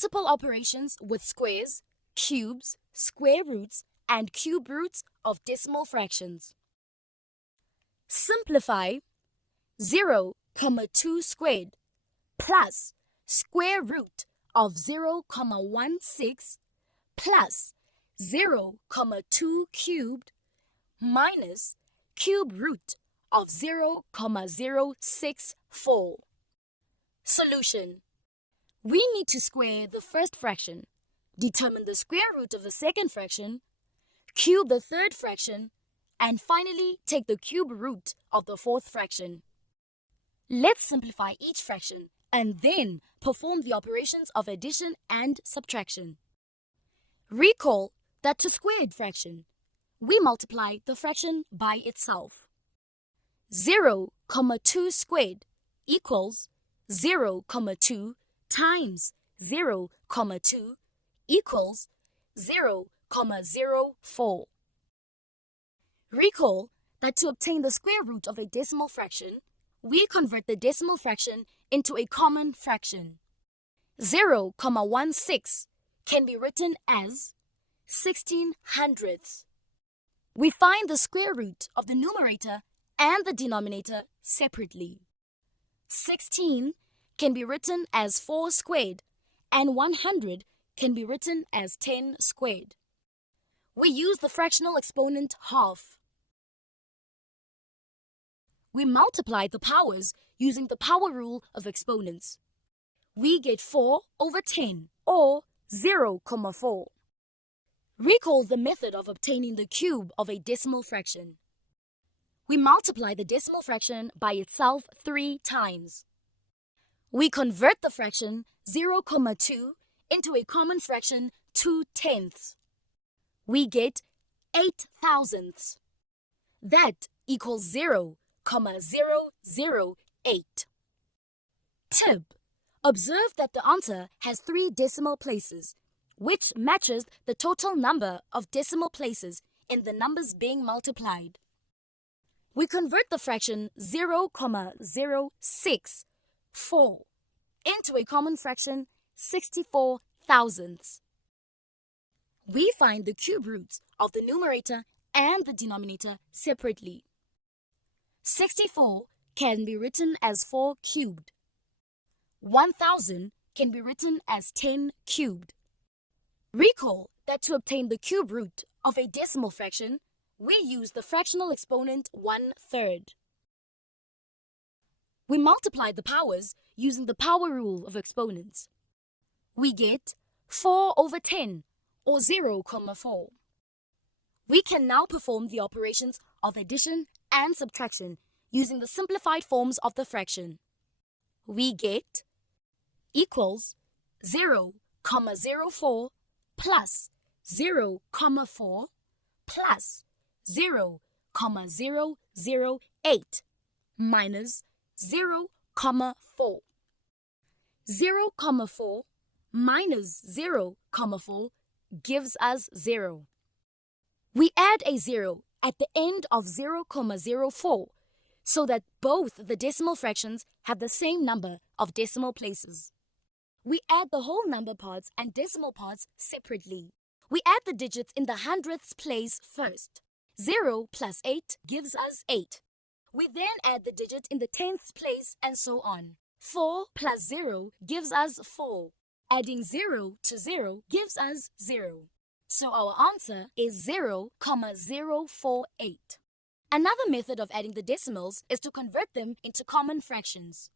multiple operations with squares, cubes, square roots, and cube roots of decimal fractions. Simplify 0,2 squared plus square root of 0,16 plus 0,2 cubed minus cube root of 0,064. Solution. We need to square the first fraction, determine the square root of the second fraction, cube the third fraction, and finally take the cube root of the fourth fraction. Let's simplify each fraction and then perform the operations of addition and subtraction. Recall that to squared fraction, we multiply the fraction by itself. 0,2 squared equals 0,2 times 0,2 equals 0,04. Recall that to obtain the square root of a decimal fraction, we convert the decimal fraction into a common fraction. 0,16 can be written as 16/100ths. We find the square root of the numerator and the denominator separately. 16 can be written as 4 squared and 100 can be written as 10 squared. We use the fractional exponent half. We multiply the powers using the power rule of exponents. We get 4 over 10 or 0,4. Recall the method of obtaining the cube of a decimal fraction. We multiply the decimal fraction by itself 3 times. We convert the fraction 0,2 into a common fraction 2/10ths. We get 8/1000ths. That equals 0,008. Tip. Observe that the answer has 3 decimal places, which matches the total number of decimal places in the numbers being multiplied. We convert the fraction 0,064 into a common fraction 64/1000ths. We find the cube roots of the numerator and the denominator separately. 64 can be written as 4 cubed. 1000 can be written as 10 cubed. Recall that to obtain the cube root of a decimal fraction, we use the fractional exponent 1/3. We multiply the powers using the power rule of exponents. We get 4 over 10 or 0,4. We can now perform the operations of addition and subtraction using the simplified forms of the fraction. We get equals 0,04 plus 0,4 plus 0,008 minus 0,4. 0,4 minus 0,4 gives us 0. We add a 0 at the end of 0,04 so that both the decimal fractions have the same number of decimal places. We add the whole number parts and decimal parts separately. We add the digits in the hundredths place first. 0 plus 8 gives us 8. We then add the digit in the tenths place and so on. 4 plus 0 gives us 4. Adding 0 to 0 gives us 0. So our answer is 0,048. Another method of adding the decimals is to convert them into common fractions.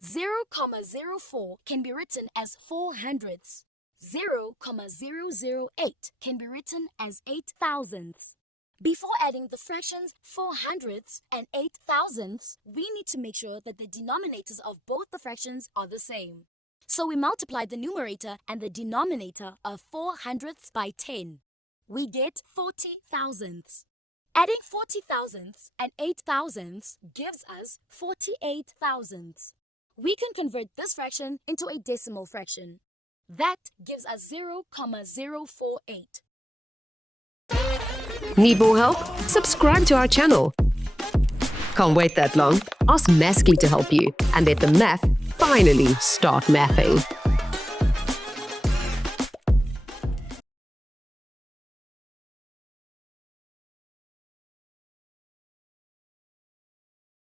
0,04 can be written as 400ths. 0,008 can be written as 8/1000ths. Before adding the fractions 400ths and 8/1000ths, we need to make sure that the denominators of both the fractions are the same. So we multiply the numerator and the denominator of 400ths by 10. We get 40/1000ths. Adding 40/1000ths and 8/1000ths gives us 48/1000ths. We can convert this fraction into a decimal fraction. That gives us 0,048. Need more help? Subscribe to our channel. Can't wait that long? Ask Mathmastery to help you and let the math finally start mathing.